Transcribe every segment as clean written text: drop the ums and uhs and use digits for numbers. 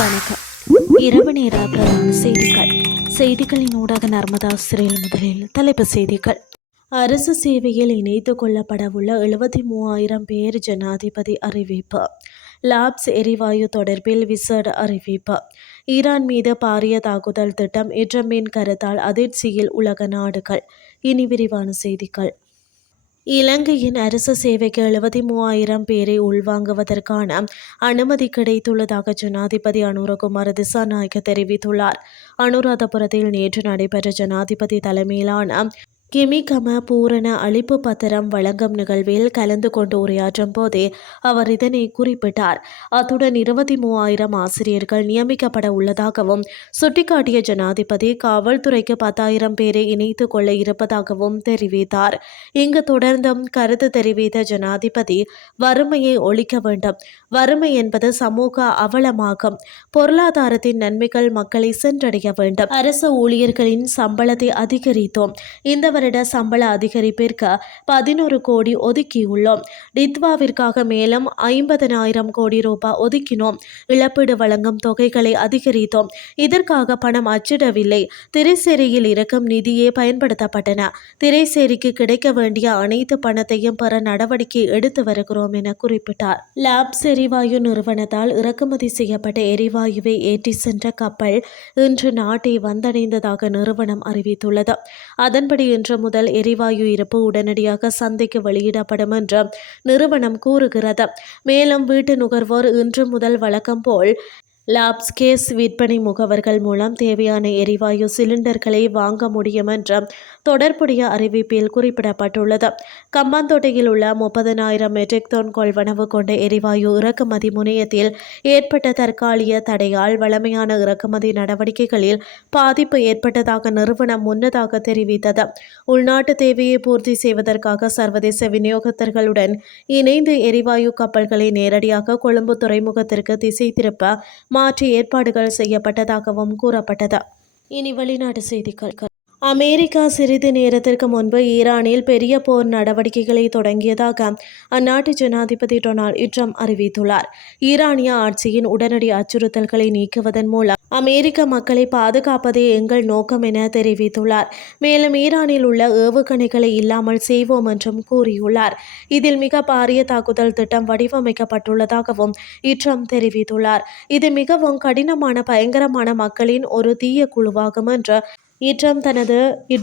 வணக்கம். இரவு நேர பிரதான செய்திகளின் ஊடாக நர்மதா சிறையில் முதலில் தலைப்புச் செய்திகள். அரசு சேவையில் இணைத்துக் கொள்ளப்படவுள்ள 73,000 பேர் ஜனாதிபதி அறிவிப்பு. லாப்ஸ் எரிவாயு தொடர்பில் விசேட அறிவிப்பு. ஈரான் மீது பாரிய தாக்குதல் திட்டம் ட்ரம்பின் கருத்தால் அதிர்ச்சியில் உலக நாடுகள். இனி விரிவான செய்திகள். இலங்கையின் அரசு சேவைக்கு 73,000 பேரை உள்வாங்குவதற்கான அனுமதி கிடைத்துள்ளதாக ஜனாதிபதி அனுரகுமார திசாநாயக்க தெரிவித்துள்ளார். அனுராதபுரத்தில் நேற்று நடைபெற்ற ஜனாதிபதி தலைமையிலான கிமிகம பூரண அளிப்பு பத்திரம் வழங்கும் நிகழ்வில் கலந்து கொண்டு உரையாற்றும் போதே அவர் இதனை குறிப்பிட்டார். அத்துடன் 23,000 ஆசிரியர்கள் நியமிக்கப்பட உள்ளதாகவும் சுட்டிக்காட்டிய ஜனாதிபதி காவல்துறைக்கு 10,000 பேரை இணைத்துக் கொள்ள இருப்பதாகவும் தெரிவித்தார். இங்கு தொடர்ந்தும் கருத்து தெரிவித்த ஜனாதிபதி வறுமையை ஒழிக்க வேண்டும். வறுமை என்பது சமூக அவலமாகும். பொருளாதாரத்தின் நன்மைகள் மக்களை சென்றடைய வேண்டும். அரசு ஊழியர்களின் சம்பளத்தை அதிகரித்தோம். இந்த வருட சம்பள அதிகரிப்பிற்கு 11 கோடி ஒதுக்கியுள்ளோம். டித்வாவிற்காக மேலும் 50,000 கோடி ரூபாய் ஒதுக்கினோம். இழப்பீடு வழங்கும் தொகைகளை அதிகரித்தோம். இதற்காக பணம் அச்சிடவில்லை. திரைசேரியில் இருக்கும் நிதியே பயன்படுத்தப்பட்டன. திரைசேரிக்கு கிடைக்க வேண்டிய அனைத்து பணத்தையும் பெற நடவடிக்கை எடுத்து வருகிறோம் என குறிப்பிட்டார். லாப்ஸ் எரிவாயு நிறுவனத்தால் இறக்குமதி செய்யப்பட்ட எரிவாயுவை ஏற்றி சென்ற கப்பல் இன்று நாட்டை வந்தடைந்ததாக நிறுவனம் அறிவித்துள்ளது. அதன்படி இன்று முதல் எரிவாயு இருப்பு உடனடியாக சந்தைக்கு வெளியிடப்படும் என்று நிறுவனம் கூறுகிறது. மேலும் வீட்டு நுகர்வோர் இன்று முதல் வழக்கம் போல் லாப்ஸ் கேஸ் விற்பனை முகவர்கள் மூலம் தேவையான எரிவாயு சிலிண்டர்களை வாங்க முடியும் என்று தொடர்புடைய அறிவிப்பில் குறிப்பிடப்பட்டுள்ளது. கம்பாந்தோட்டையில் உள்ள 30,000 மெட்ரிக் டன் கொள்வனவு கொண்ட எரிவாயு இறக்குமதி முனையத்தில் ஏற்பட்ட தற்காலிக தடையால் வழமையான இறக்குமதி நடவடிக்கைகளில் பாதிப்பு ஏற்பட்டதாக நிறுவனம் முன்னதாக தெரிவித்தது. உள்நாட்டு தேவையை பூர்த்தி செய்வதற்காக சர்வதேச விநியோகத்தர்களுடன் இணைந்து எரிவாயு கப்பல்களை நேரடியாக கொழும்பு துறைமுகத்திற்கு திசை திருப்ப மாற்றி ஏற்பாடுகள் செய்யப்பட்டதாகவும் கூறப்பட்டது. இனி வெளிநாட்டு செய்திகள். அமெரிக்கா சிறிது நேரத்திற்கு முன்பு ஈரானில் பெரிய போர் நடவடிக்கைகளை தொடங்கியதாக அந்நாட்டு ஜனாதிபதி டொனால்ட் ட்ரம்ப் அறிவித்துள்ளார். ஈரானிய ஆட்சியின் உடனடி அச்சுறுத்தல்களை நீக்குவதன் மூலம் அமெரிக்க மக்களை பாதுகாப்பதே எங்கள் நோக்கம் என தெரிவித்துள்ளார். மேலும் ஈரானில் உள்ள ஏவுகணைகளை இல்லாமல் செய்வோம் என்றும் கூறியுள்ளார். இதில் மிக பாரிய தாக்குதல் திட்டம் வடிவமைக்கப்பட்டுள்ளதாகவும் ட்ரம்ப் தெரிவித்துள்ளார். இது மிகவும் கடினமான பயங்கரமான மக்களின் ஒரு தீய குழுவாகும் என்று ட்ரம்ப் தனது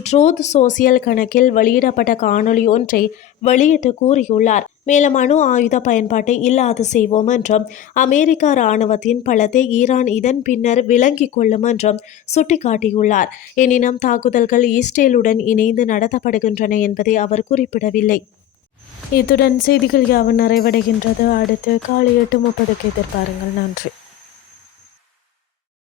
ட்ரூத் சோசியல் கணக்கில் வெளியிடப்பட்ட காணொலி ஒன்றை வெளியிட்டு கூறியுள்ளார். மேலும் அணு ஆயுத பயன்பாட்டை இல்லாது செய்வோம் என்றும் அமெரிக்க இராணுவத்தின் பலத்தை ஈரான் இதன் பின்னர் விளங்கிக் கொள்ளும் என்றும் சுட்டிக்காட்டியுள்ளார். எனினும் தாக்குதல்கள் இஸ்ரேலுடன் இணைந்து நடத்தப்படுகின்றன என்பதை அவர் குறிப்பிடவில்லை. இத்துடன் செய்திகள் யாவும் நிறைவடைகின்றது. அடுத்து காலை 8:30 எதிர்பாருங்கள். நன்றி.